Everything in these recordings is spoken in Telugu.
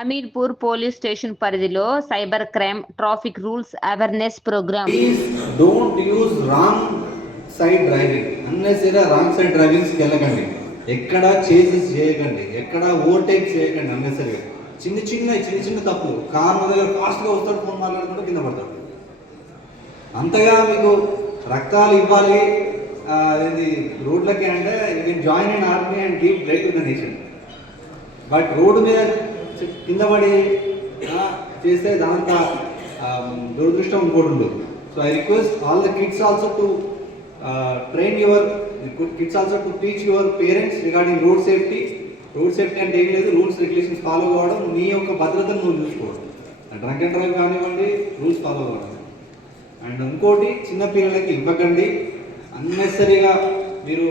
అమీర్పూర్ పోలీస్ స్టేషన్ పరిధిలో cyber crime traffic rules awareness programme. Don't use wrong side driving unnecessary wrong side డ్రైవింగ్స్కి వెళ్ళకండి. ఎక్కడ చేసెస్ చేయకండి. ఎక్కడ ఓవర్టేక్ చేయకండి అన్నెసరీగా చిన్న చిన్న చిన్న చిన్న తప్పు కార్ మన దగ్గర ఫాస్ట్గా వస్తాడు ఫోన్ మాట్లాడుకుంటే కింద పడతాడు. అంతగా మీకు రక్తాలు ఇవ్వాలి ఇది రోడ్లకి అంటే join and army and give break to nation but road మీద కింద పడి చేస్తే దాంతో దురదృష్టం ఇంకోటి ఉండదు. So I request all the kids also to train your kids also to teach your parents regarding road safety road safety అంటే ఏం లేదు రూల్స్ రెగ్యులేషన్స్ ఫాలో కావడం నీ యొక్క భద్రతను నువ్వు చూసుకోవడం. డ్రంక్ అండ్ డ్రైవ్ కానివ్వండి రూల్స్ ఫాలో అవ్వడం. అండ్ ఇంకోటి చిన్నపిల్లలకి ఇవ్వకండి. అన్నెసరీగా మీరు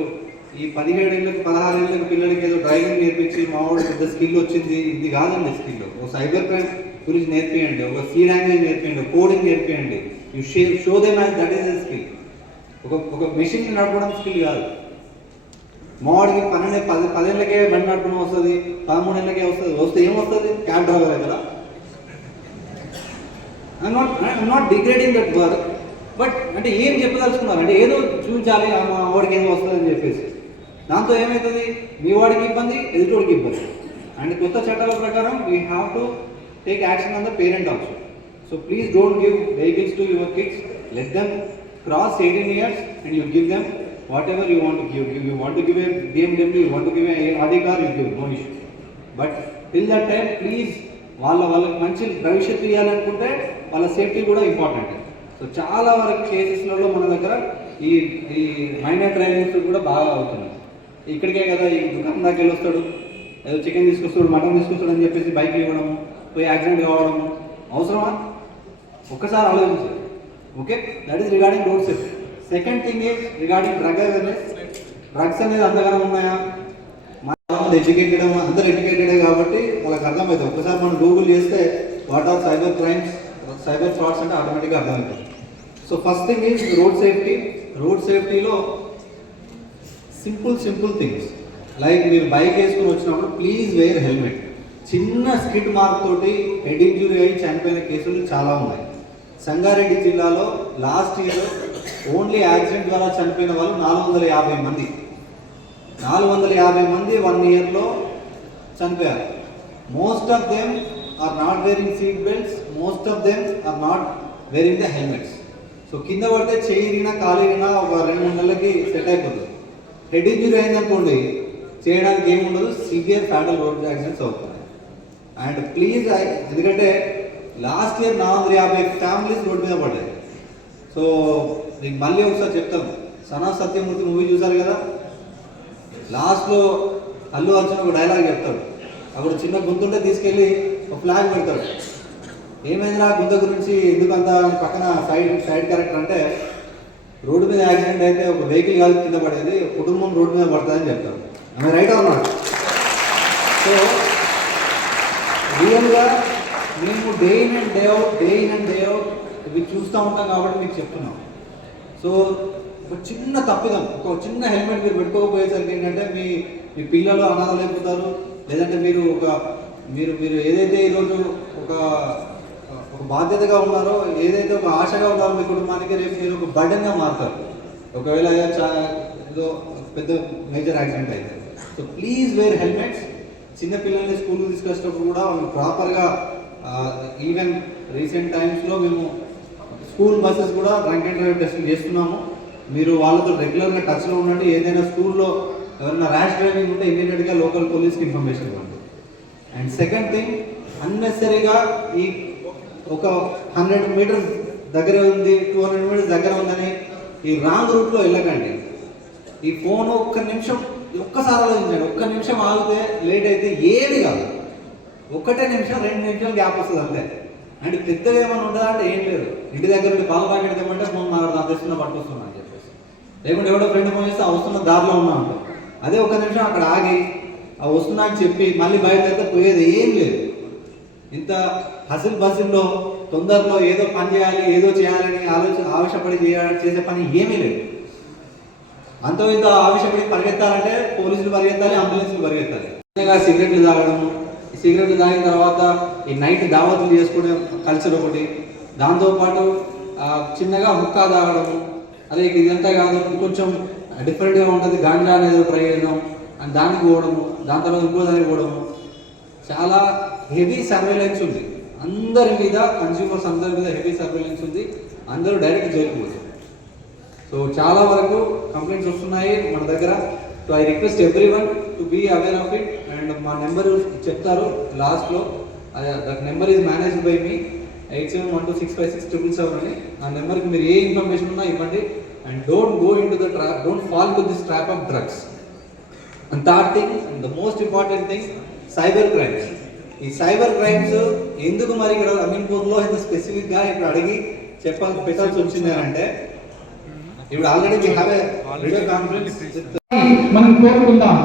ఈ పదిహేడు ఏళ్ళకి పదహారు ఏళ్ళకి పిల్లలకి ఏదో డ్రైవింగ్ నేర్పించి మావాడు పెద్ద స్కిల్ వచ్చింది. ఇది కాదండి స్కిల్. ఒక సైబర్ క్రైమ్ గురించి నేర్పియండి ఒక సి లాంగ్వేజ్ నేర్పియండి coding నేర్పియండి. You she show them as that is the skill. ఒక ఒక మెషిన్ నడపడం స్కిల్ కాదు. మావాడికి పన్నెండు పది పదేళ్ళకే బండి నడపడం వస్తుంది పదమూడేళ్ళకే వస్తుంది. వస్తే ఏం వస్తుంది క్యాబ్ డ్రైవర్ కదా. I'm not I'm not degrading that work but అంటే ఏం చెప్పదలుచుకున్నారు? అంటే ఏదో చూపించాలి మా వాడికి ఏదో వస్తుందని చెప్పేసి. దాంతో ఏమవుతుంది మీ వాడికి ఇబ్బంది ఎదుటోడికి ఇబ్బంది. అండ్ కొత్త చట్టాల ప్రకారం we have to take action on the parent also so please don't give vehicles to your kids let them cross eighteen years and you give them whatever you want give you want give a BMW you want give a Audi car you give no issue but till that time please వాళ్ళ వాళ్ళకి మంచి భవిష్యత్తు ఇవ్వాలనుకుంటే వాళ్ళ సేఫ్టీ కూడా ఇంపార్టెంట్ సో చాలా వరకు కేసెస్లలో మన దగ్గర ఈ ఈ మైనర్ డ్రైవింగ్స్ కూడా బాగా అవుతున్నాయి. ఇక్కడికే కదా ఈ దుకాణం దాకా వెళ్ళి వస్తాడు ఏదో చికెన్ తీసుకొస్తాడు మటన్ తీసుకొస్తాడు అని చెప్పేసి బైక్ ఇవ్వడము పోయి యాక్సిడెంట్ కావడము అవసరమా? ఒక్కసారి ఆలోచించాలి okay that is regarding road safety second thing is regarding drug awareness drugs అనేది అంతగానం ఉన్నాయా? మనం ఎడ్యుకేటెడ్ అందరు ఎడ్యుకేటెడ్ కాబట్టి వాళ్ళకి అర్థమవుతుంది ఒకసారి మనం గూగుల్ చేస్తే what are cyber crimes cyber frauds అంటే ఆటోమేటిక్గా అర్థమవుతుంది so first thing is road safety road సేఫ్టీలో simple simple things like మీరు బైక్ వేసుకుని వచ్చినప్పుడు ప్లీజ్ వేర్ హెల్మెట్ చిన్న స్కిడ్ మార్క్ తోటి హెడ్ ఇంజురీ అయి చనిపోయిన కేసులు చాలా ఉన్నాయి. సంగారెడ్డి జిల్లాలో లాస్ట్ ఇయర్ ఓన్లీ యాక్సిడెంట్ ద్వారా చనిపోయిన వాళ్ళు నాలుగు వందల యాభై మంది. నాలుగు వందల యాభై మంది వన్ ఇయర్లో చనిపోయారు. Most of them are not wearing seat belts most of them are not wearing the helmets so కింద పడితే చేయిరినా కాలేరినా ఒక రెండు మూడు నెలలకి సెట్ అయిపోతుంది. హెడ్ ఇంజురీ అయిందనుకోండి చేయడానికి ఏముండదు సివియర్ ఫ్యాటల్ రోడ్ యాక్సిడెంట్స్ అవుతుంది అండ్ ప్లీజ్ ఎందుకంటే లాస్ట్ ఇయర్ నాలుగు వందల యాభై ఫ్యామిలీస్ రోడ్ మీద పడ్డాయి. సో నీకు మళ్ళీ ఒకసారి చెప్తాను. సనా సత్యమూర్తి మూవీ చూసారు కదా? లాస్ట్లో అల్లు అర్జున్ ఒక డైలాగ్ చెప్తాడు. అప్పుడు చిన్న గుంతుంటే తీసుకెళ్ళి ఒక ఫ్లాగ్ పెడతాడు. ఏమైందిరా గుంత గురించి ఎందుకంత పక్కన సైడ్ సైడ్ క్యారెక్టర్ అంటే రోడ్డు మీద యాక్సిడెంట్ అయితే ఒక వెహికల్ కాదు కింద పడేది కుటుంబం రోడ్డు మీద పడుతుందని చెప్తారు. ఆమె రైట్ అన్నాడు. సో రియల్గా మేము day in and day out day in and day out ఇవి చూస్తూ ఉంటాం కాబట్టి మీకు చెప్తున్నాం. సో ఒక చిన్న తప్పిదం ఒక చిన్న హెల్మెట్ మీరు పెట్టుకోకపోయేసరికి ఏంటంటే మీ మీ పిల్లలు అనాథలు అయిపోతారు లేదంటే మీరు ఒక మీరు మీరు ఏదైతే ఈరోజు ఒక ఒక బాధ్యతగా ఉన్నారో ఏదైతే ఒక ఆశగా ఉన్నారో మీ కుటుంబానికి రేపు మీరు ఒక బర్డెన్గా మారుతారు. ఒకవేళ ఏదో ఏదో పెద్ద మేజర్ యాక్సిడెంట్ అయితే. సో ప్లీజ్ వేర్ హెల్మెట్స్ చిన్న పిల్లల్ని స్కూల్కి తీసుకొచ్చినప్పుడు కూడా ప్రాపర్గా ఈవెన్ రీసెంట్ టైమ్స్లో మేము స్కూల్ బస్సెస్ కూడా డ్రంక్ అండ్ డ్రైవ్ టెస్టింగ్ చేస్తున్నాము. మీరు వాళ్ళతో రెగ్యులర్గా టచ్లో ఉండండి. ఏదైనా స్కూల్లో ఎవరైనా ర్యాష్ డ్రైవింగ్ ఉంటే ఇమీడియట్గా లోకల్ పోలీస్కి ఇన్ఫర్మేషన్ ఇవ్వండి. అండ్ సెకండ్ థింగ్ అన్నెసరీగా ఈ ఒక హండ్రెడ్ మీటర్స్ దగ్గర ఉంది టూ హండ్రెడ్ మీటర్స్ దగ్గర ఉందని ఈ రాంగ్ రూట్లో వెళ్ళకండి. ఈ ఫోన్ ఒక్క నిమిషం ఒక్కసారి ఆలోచించండి. ఒక్క నిమిషం ఆగితే లేట్ అయితే ఏది కాదు. ఒక్కటే నిమిషం రెండు నిమిషాలు గ్యాప్ వస్తుంది అంతే. అంటే పెద్దగా ఏమైనా ఉండదా అంటే ఏం లేదు. ఇంటి దగ్గర నుండి బాగా ప్యాకెట్ తెమ్మంటే ఫోన్ మాట్లాడదాం తెస్తున్నా పట్టుకొస్తున్నా అని చెప్పేసి. లేకుంటే ఎవడో ఫ్రెండ్ ఫోన్ చేస్తే ఆ వస్తున్న దారిలో ఉన్నా అంటాం అదే ఒక నిమిషం అక్కడ ఆగి ఆ వస్తున్నా అని చెప్పి మళ్ళీ బయట అయితే పోయేది ఏం లేదు. ఇంత హసిల్ బసిల్లో తొందరలో ఏదో పని చేయాలి ఏదో చేయాలని ఆలోచన ఆవేశపడి చేయాలి చేసే పని ఏమీ లేదు. అంత ఇంత ఆవేశపడి పరిగెత్తాలంటే పోలీసులు పరిగెత్తాలి అంబులెన్స్లు పరిగెత్తాలి. సిగరెట్లు తాగడం ఈ సిగరెట్లు తాగిన తర్వాత ఈ నైట్ దావతులు చేసుకునే కల్చర్ ఒకటి. దాంతోపాటు చిన్నగా హుక్కా తాగడము అదే ఇదంతా కాదు కొంచెం డిఫరెంట్గా ఉంటుంది గాంజా అనేది ట్రై చేద్దాం అని దానికి పోవడము దాని తర్వాత ఇంకో దానికి పోవడము. చాలా హెవీ సర్వేలెన్స్ ఉంది. అందరి మీద కన్స్యూమర్స్ అందరి మీద హెవీ సర్వేలెన్స్ ఉంది. అందరూ డైరెక్ట్ జైలుకు పోతారు. సో చాలా వరకు కంప్లైంట్స్ వస్తున్నాయి మన దగ్గర. So I request everyone to be aware of it and మా నెంబర్ చెప్తారు లాస్ట్లో that number is managed by me eight seven one two six five six triple seven అని. ఆ నెంబర్కి మీరు ఏ ఇన్ఫర్మేషన్ ఉన్నా ఇవ్వండి. And don't go in to the trap don't fall to this trap of drugs and third thing the most important thing cyber crimes. ఈ సైబర్ క్రైమ్స్ ఎందుకు మరి ఇక్కడ అమీన్పూర్లో ఇంత స్పెసిఫిక్గా ఇప్పుడు అడిగి చెప్పాలి పెట్టాల్సి వచ్చింది అని అంటే ఇప్పుడు already we have a video conference మనం కోరుకుందాం.